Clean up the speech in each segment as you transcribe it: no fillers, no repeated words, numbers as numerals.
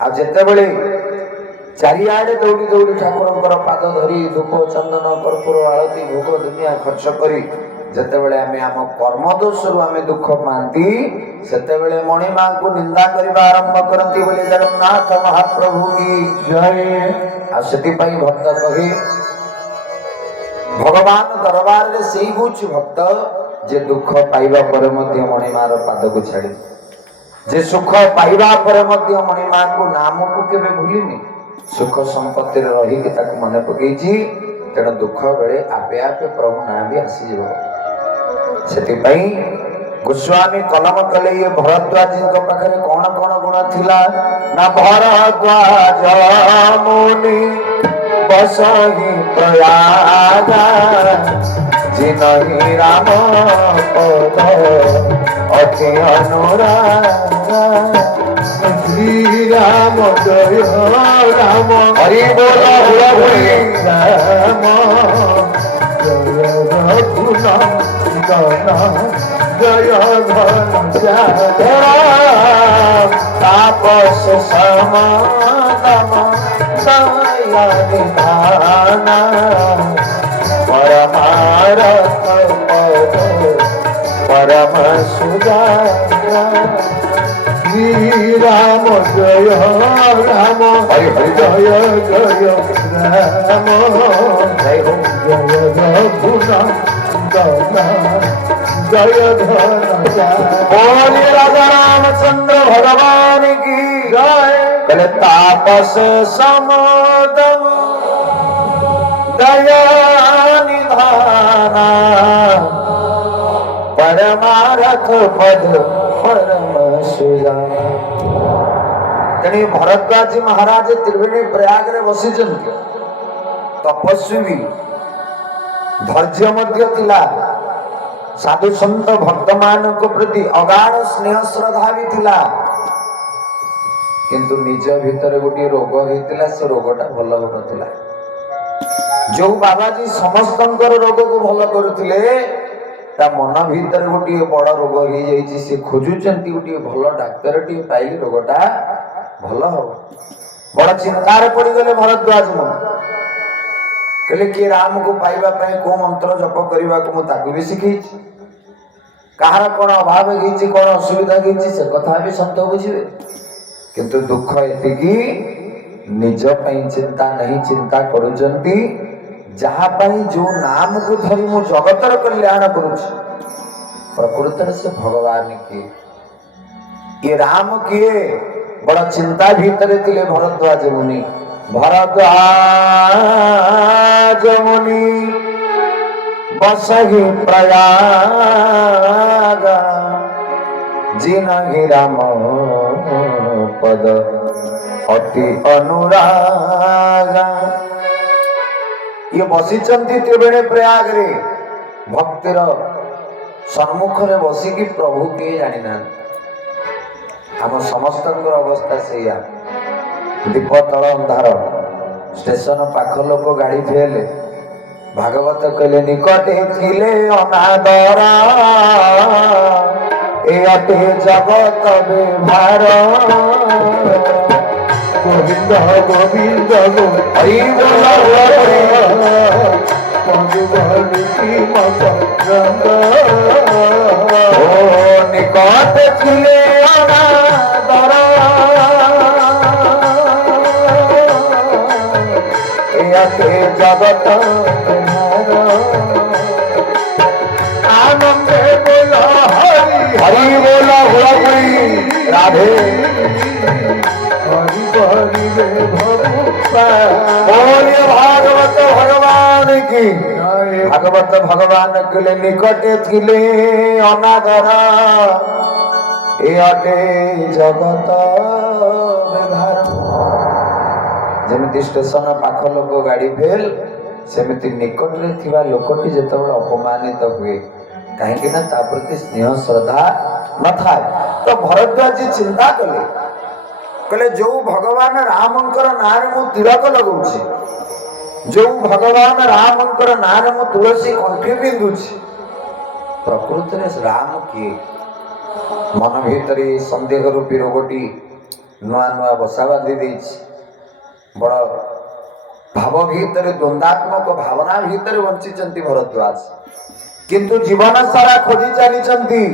आ जेतेबेले चारिआडे दौड़ी दौड़ी ठाकुरंकर पाद धरी धूप चंदन कर्पूर आरती भोग दुनिया खर्च करी जेतेबेले आमे आम कर्म दोषरु आमे दुख पाती सेतेबेले मणि मां को निंदा करबा आरंभ करती बोले जगन्नाथ महाप्रभु की जय। आ सेति पई भक्त कहि भगवान दरबार रे सेई होछ भक्त जे दुख पाइबा पर मध्य मणि मार पाद को छाड़ी जे सुख पाइबा पर मध्य मणि मां को नाम को केबे भूलिनी सुख संपत्ति रही कि ताको मन पकेछि तेणु दुख बेले आपे आपे प्रभु नाम भी आसी जीव सेति पई गोस्वामी कलम कले ये भरद्वाज जी पाखरे कौन कौन गुण थिला ना भरद्वाज मुनि बसहि प्रयाग जिनहि राम पद अति अनुराग श्री राम जय राम हरि बोल हरि राम जय रघुनंदन जय घनश्याम तापस समागम दया निधान परमारथ परम सुजान श्री राम जय राम हरि हरि जय जय राम जय जय रघुनंदन जय घनश्याम बोले राजा रामचंद्र भगवान की जय। बोले तापस समदम दया निधाना परमारथ पद परम सुजान। तेणी भरद्वाज जी महाराज त्रिवेणी प्रयाग रे बसिचंती तपस्वी भी धैर्य मध्य थिला साधु संत भक्त मान को प्रति अगाध स्नेह श्रद्धा भी थिला किंतु निज भीतर गोटे रोग होता से रोगटा भल होता जो बाबाजी समस्त रोग को भल करुले ता मन भीतर गोटे बड़ रोग हो जाइए से खोजुंट गोटे भल डाक्तर टी पाइली रोगटा भल हम बड़ चिंतार पड़गले भरद्वाज मन कहले किए राम को पाइबा को मंत्र जप करने को मुझे भी शिखी कहार कौन अभाव होती कौन असुविधा होती से कथा भी सत बुझे किंतु दुख एति निज चिंता नहीं चिंता करुचंती जहापाई जो नाम को धरी मु जगतर कल्याण करुछि प्रकृत से भगवान किए ये राम किए बड़ा चिंता भीतर थिले भरद्वाज मुनि भरद्वाज मुनि बसहि प्रयाग जिनहि राम पद अति अनुराग। ये बसिचंती त्रिवेणी प्रयाग रे भक्तिर सम्मुख रे बसिकी प्रभु के जानी ना हम समस्त अवस्था से दीप तल अंधार स्टेशन पाख लोक गाड़ी फेले भागवत कहले निकटे थिले अनादरा ए अटे जगत व्यवहार गोविंद गोविंद हरि निकट थिले अनादर ए जगत आनंदे बोला हरि बोला राधे हरि हरि बोलिए भागवत भगवान की भागवत भगवान के निकटे थिले अनादर ए अटे जगत व्यवहार जमिति स्टेशन पाख लोक गाड़ी फेल सेमिति निकट रे थिबा लोकटी जेतेबेले अपमानित हुए कहीं ना ता प्रति स्नेह श्रद्धा न था तो भरद्वाज जी चिंता कले कहले जो भगवान रामंकर नारे मु तिलक लगाउछि जो भगवान रामंकर नारे मु तुलसी कंठी बिंदुछि प्रकृत रे राम किए मन भीतर संदेह रूपी रोगटी नुआ नुआ बसा बांधी देछि बड़ भाव भीतर द्वंद्वात्मक भावना भीतर बंचिचंती भरद्वाज किंतु जीवन सारा खोजी चली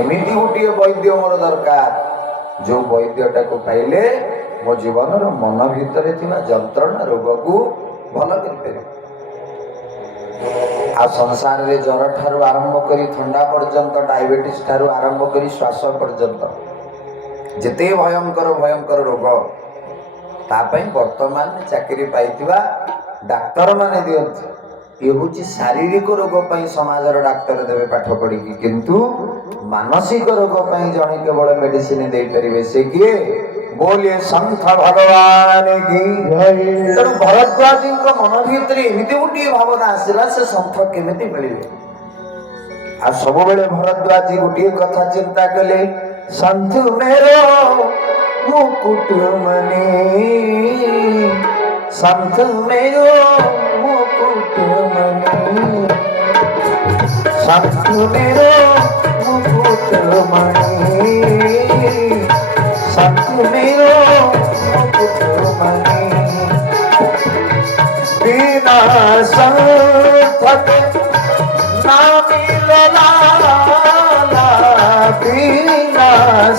एमिति गोटे वैद्य मोर दरकार जो वैद्यटा को पाइले मो जीवन मन भीतर जंत्रणा रोग को भल कर आ संसार रे ज्वर ठारू आरंभ करी ठंडा पर्यंत डायबिटीज ठारू आरंभ करी श्वास पर्यंत जेते भयंकर भयंकर रोग तापई वर्तमान चाकरी पाइथिबा डाक्तर माने दियंती ये हूँ शारीरिक रोग पर समाजर डाक्तर देवे पाठ पढ़ी किंतु मानसिक रोग पर जड़े केवल मेडिसिन दे पारे से किए बोलिए संत भगवान की तेणु भरद्वाजी मन भीतर एमती गोटे भावना आसला से संत केमिति मिले आ सब बेले भरद्वाजी गोटे कथा चिंता कले संत मेरो मुकुट मणि संत मेरो मुकुट मणि संत मेरो मुकुट मणि संत मेरो मुकुट मणि बिना संत ना मिलला बिना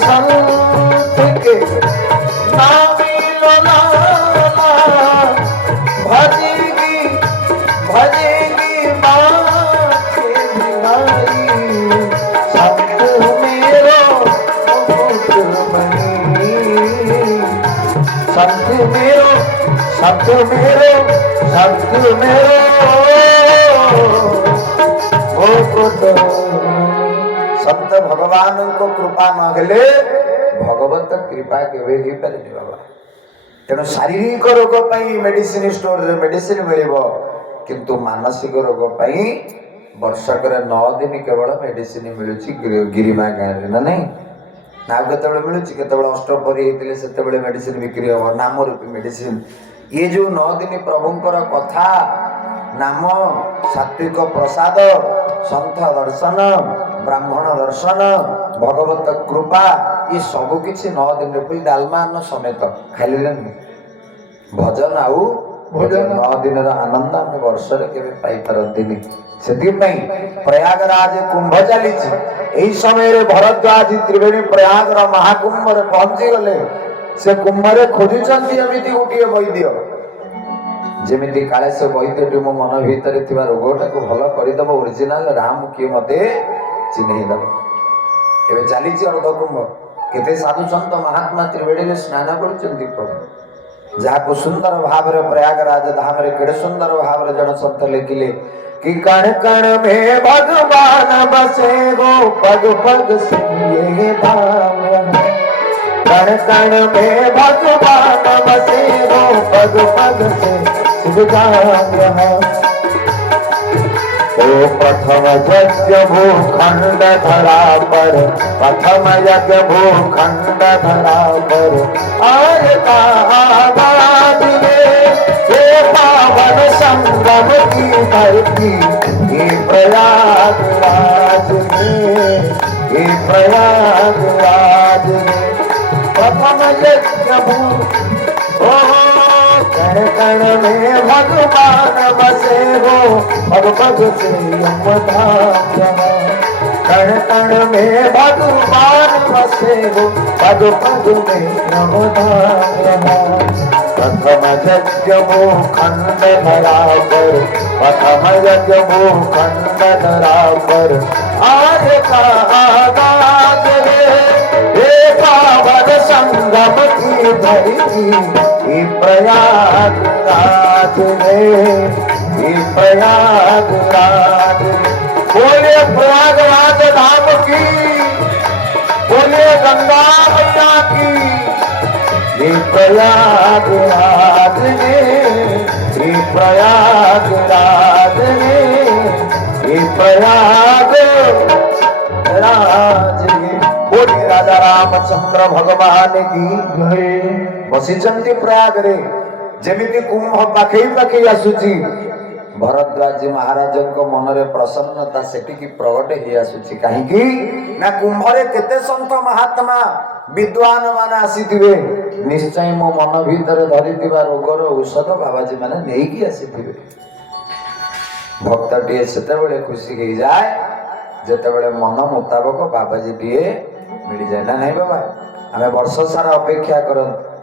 संत के ना मिलला भजेगी भजेगी माँ के बिहारी संत मेरो मुकुट मणि संत मेरो संत मेरो संत मेरो संत भगवान को कृपा मांगले भगवत कृपा केवे ही पारे बाबा तेणु शारीरिक रोग पाई मेडिसिन स्टोर रे मेडिसिन मिलिबो किंतु मानसिक रोग पाई वर्षक 9 दिन केवल मेडिसिन मिलुची गिरिमा गाँव रे ना नहीं ना केतबेले मिलुची केतबेले अष्टपरी हेतिले सेतबेले मेडिसिन बिक्री हो नाम रूपी मेडिसिन ये जो 9 दिन प्रभुंकर कथा नाम सात्विक प्रसाद संत दर्शन ब्राह्मण दर्शन भगवत कृपा ये सब किसी 9 दिन पुरी डालमान समेत खाइले भजन आउ भजन 9 दिन आनंद आम वर्ष के पाई पारती से प्रयागराज कुंभ चली समय भरद्वाज त्रिवेणी प्रयाग महाकुंभ पहुंची गले से कुंभ खोजुंट एमती गोटे वैद्य जेमिति काले से वैद्यटी मो मन भीतर थिबा रोगटा को भल करदब ओरिजिनल राम किए मते चिन्हईदब एबे चली अर्धकुंभ केते साधु संत महात्मा त्रिवेणी स्नान करचंती प्रभु जाको सुंदर भाव रे प्रयागराज धाम रे केड़े सुंदर भाव रे जन संत लिखिले कि कण कण में भगवान बसे गो पग पग से ये धाम कण कण में भगवान बसे गो पग पग से ओ प्रथम यज्ञ भूखंड धरा पर प्रथम यज्ञ भूखंड धरा पर आर्य आबाद ये पावन संगम की धरती ये प्रयागराज में ये प्रयागराज में प्रथम यज्ञ कण कण में भगवान बसे हो पग पग से यमधाम कण कण में भगवान बसे हो पग पग में यमधाम प्रथम यज्ञ भूखंड धरा पर प्रथम यज्ञ भूखंड धरा पर आर्य का आगाज हे पावन संगम की धरती प्रयागराज में प्रयागराज बोलिए प्रयागराज धाम की बोलिए गंगा मैया की ये प्रयागराज में प्रयागराज में प्रयागराज में बोलिए राजा रामचंद्र भगवान की बसीचंती प्रयाग रे जेमिति कुंभ पाखे पाखे आसुची भरद्वाज महाराज मनरे प्रसन्नता सेटिकी प्रगट ही आसुची काहींकी ना कुंभरे केते संत महात्मा विद्वान माने आसीथिबे निश्चय मो मन भीतर धरिथिबा रोगर औषध बाबाजी माने नेकी आसीथिबे भक्तटिए सेतेबेले खुशी हो जाए जेतेबेले मन मुताबक बाबाजी टिए मिल जाए ना नहीं बाबा आमे वर्ष सारा अपेक्षा करत